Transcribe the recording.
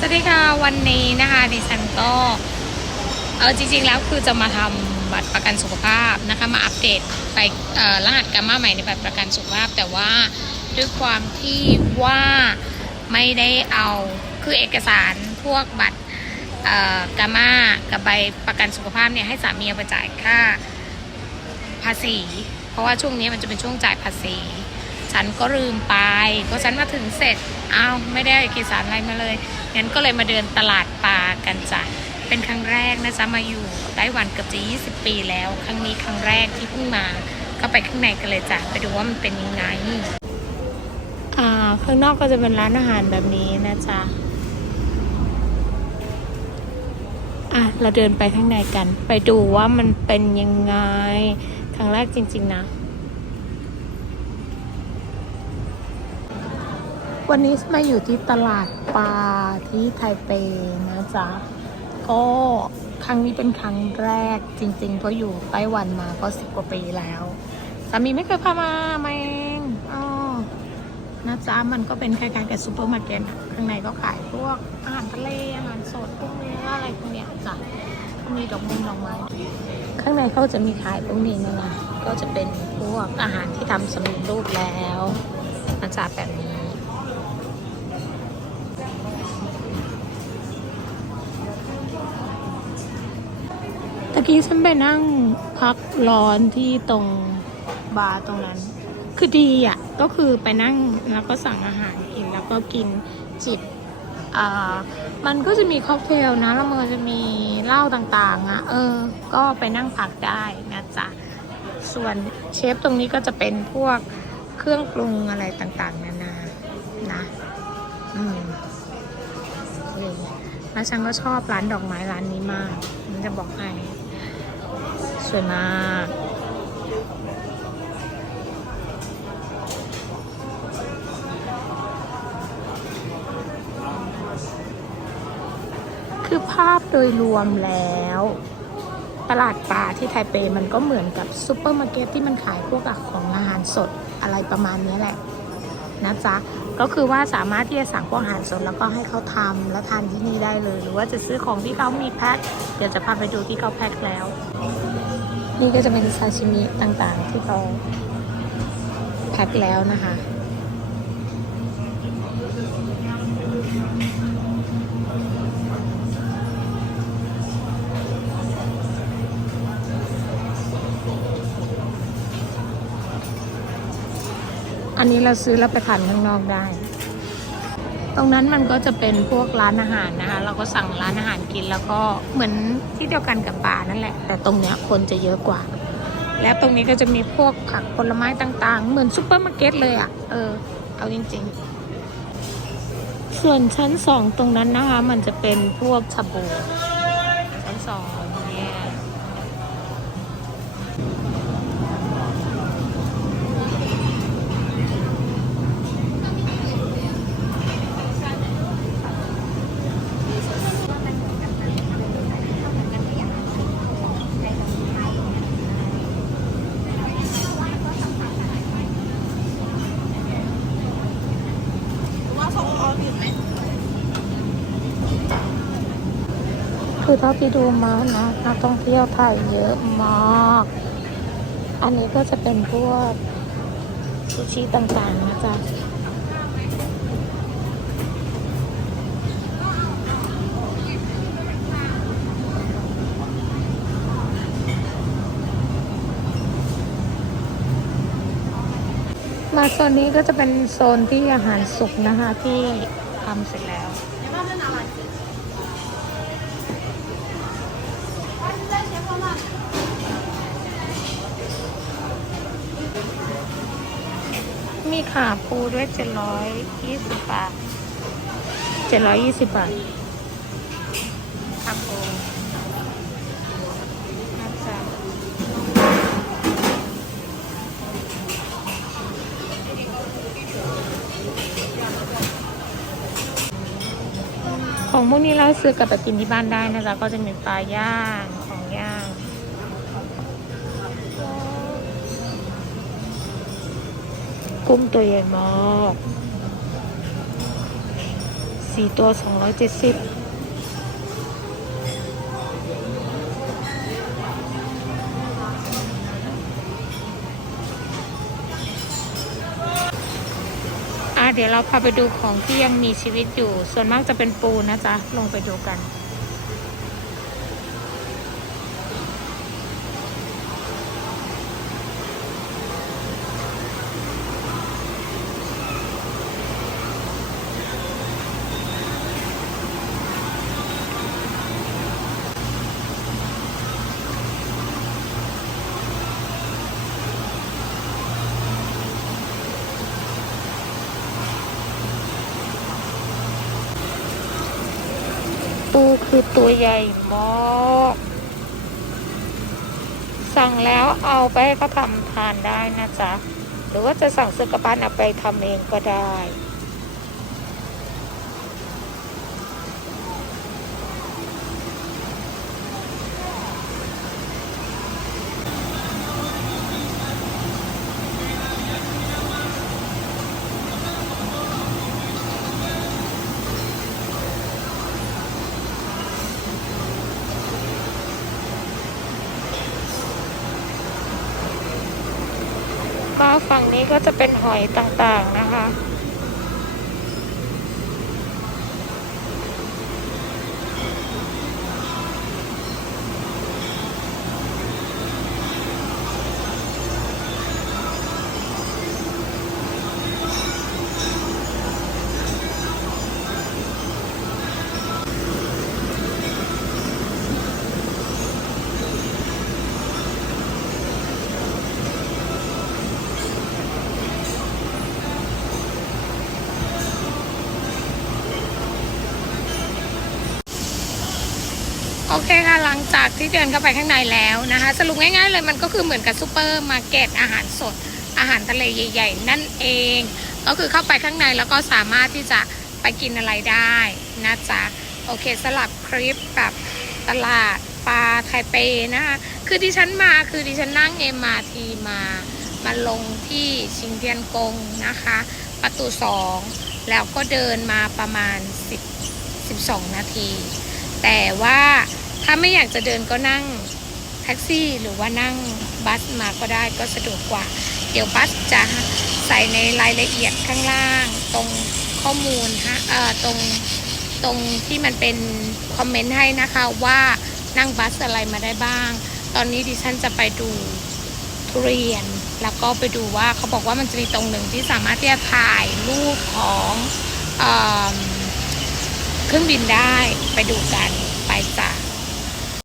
สวัสดีค่ะวันนี้นะคะดิฉันก็เออจริงๆแล้วคือจะมาทำบัตรประกันสุขภาพนะคะมาอัปเดตไปเออรหัสกามาใหม่ในบัตรประกันสุขภาพ แต่ว่าด้วยความที่ว่าไม่ได้เอาคือเอกสารพวกบัตรเอ่อกามากับใบประกันสุขภาพเนี่ยให้สามีเอาไปจ่ายค่าภาษี เพราะว่าช่วงนี้มันจะเป็นช่วงจ่ายภาษี ฉันก็ลืมไปก็ฉันมาถึงเสร็จอ้าวไม่ได้เอกสารอะไรมาเลย งั้นก็เลยมาเดินตลาดปลากันจ้ะเป็นครั้งแรกนะจ๊ะมาอยู่ไต้หวันเกือบจะ 20 ปีแล้ว ครั้งนี้ครั้งแรกที่เพิ่งมาก็ไปข้างในกันเลยจ้ะไปดูว่ามันเป็นยังไงอ่าข้างนอกก็จะเป็นร้านอาหารแบบนี้นะจ๊ะอะเราเดินไปข้างในกัน ไปดูว่ามันเป็นยังไงครั้งแรกจริง ๆ นะ วันนี้มาอยู่ที่ตลาดปลาที่ไทเปนะจ๊ะ ก็ครั้งนี้เป็นครั้งแรกจริงๆเพราะอยู่ไต้หวันมาก็สิบกว่าปีแล้วสามีไม่เคยพามามาเองอ๋อนะจ๊ะมันก็เป็นคล้ายๆกับซูเปอร์มาร์เก็ตข้างในก็ขายพวกอาหารทะเลอาหารสดพวกเนื้ออะไรพวกเนี้ยจ้ะก็มีดอกมงดอกไม้ข้างในเขาจะมีขายพวกนี้นะนะก็จะเป็นพวกอาหารที่ทำสำเร็จรูปแล้วนะจ๊ะแบบนี้ กี้ฉันไปนั่งพักร้อนที่ตรงบาร์ตรงนั้น คือดีอะ ก็คือไปนั่งแล้วก็สั่งอาหารกินแล้วก็กินจิบอ่ามันก็จะมีค็อกเทลนะ แล้วมันจะมีเหล้าต่างๆ อะ เออ ก็ไปนั่งพักได้นะจ๊ะ ส่วนเชฟตรงนี้ก็จะเป็นพวกเครื่องปรุงอะไรต่างๆ นานานะอืมแล้วฉันก็ชอบร้านดอกไม้ร้านนี้มาก มันจะบอกให้ สวยมากคือภาพโดยรวมแล้ว ตลาดปลาที่ไทเปมันก็เหมือนกับซูเปอร์มาร์เก็ตที่มันขายพวกของอาหารสดอะไรประมาณนี้แหละนะจ๊ะก็คือว่าสามารถที่จะสั่งพวกอาหารสดแล้วก็ให้เขาทำแล้วทานที่นี่ได้เลย หรือว่าจะซื้อของที่เขามีแพ็คเดี๋ยวจะพาไปดูที่เขาแพ็คแล้ว นี่ก็จะเป็นซาชิมิต่างๆ ที่เขาแพ็คแล้วนะคะ อันนี้เราซื้อแล้วไปทานข้างนอกได้ ตรงนั้นมันก็จะเป็นพวกร้านอาหารนะคะ เราก็สั่งร้านอาหารกินแล้วก็เหมือนที่เดียวกันกับบานั่นแหละ แต่ตรงเนี้ยคนจะเยอะกว่า และตรงนี้ก็จะมีพวกผักผลไม้ต่างๆ เหมือนซูเปอร์มาร์เก็ตเลยอะ่ะ เออ เอาจริง ๆ ส่วนชั้นสองตรงนั้นนะคะ มันจะเป็นพวกชาบูชั้นสองเนี่ย ว่าส่งอออื่นไหม คือเท่าที่ดูมานะนักท่องเที่ยวไทยเยอะมาก อันนี้ก็จะเป็นพวกซูชิต่างๆนะจ๊ะมาโซนนี้ก็จะเป็นโซนที่อาหารสุกนะคะที่ทำเสร็จแล้ว มีขาปูด้วยเจ็ดร้อยยี่สิบบาทเจ็ดร้อยยี่สิบบาทขาปูนะจ๊ะ ของพวกนี้เราซื้อกลับไปกินที่บ้านได้นะจ๊ะก็จะมีปลาย่างของย่างกุ้งตัวใหญ่มากสี่ตัวสองร้อยเจ็ดสิบ เดี๋ยวเราพาไปดูของที่ยังมีชีวิตอยู่ ส่วนมากจะเป็นปูนะจ๊ะ ลงไปดูกัน ปู คือตัวใหญ่มากสั่งแล้วเอาไปให้เขาทำทานได้นะจ๊ะ หรือว่าจะสั่งซื้อกลับบ้านเอาไปทำเองก็ได้ ฝั่งนี้ก็จะเป็นหอยต่างๆนะคะ ค่ะหลังจากที่เดินเข้าไปข้างในแล้วนะคะ สรุปง่ายๆเลยมันก็คือเหมือนกับซูเปอร์มาร์เก็ตอาหารสด อาหารทะเลใหญ่ ๆ นั่นเอง ก็คือเข้าไปข้างในแล้วก็สามารถที่จะไปกินอะไรได้นะจ๊ะโอเคสลับคลิปแบบตลาดปลาไทเปนะคะคือดิฉันมาคือดิฉันนั่ง MRT มามาลงที่ชิงเทียนกงนะคะ ประตู2แล้วก็เดินมาประมาณ 10 12 นาที แต่ว่า ถ้าไม่อยากจะเดินก็นั่งแท็กซี่หรือว่านั่งบัสมาก็ได้ก็สะดวกกว่า เดี๋ยวบัสจะใส่ในรายละเอียดข้างล่าง ตรงข้อมูลฮะเอ่อตรงตรงที่มันเป็นคอมเมนต์ให้นะคะว่านั่งบัสอะไรมาได้บ้าง ตอนนี้ดิฉันจะไปดูทุเรียน แล้วก็ไปดูว่าเขาบอกว่ามันจะมีตรงหนึ่งที่สามารถที่จะถ่ายรูปของเอเครื่องบินได้ไปดูกัน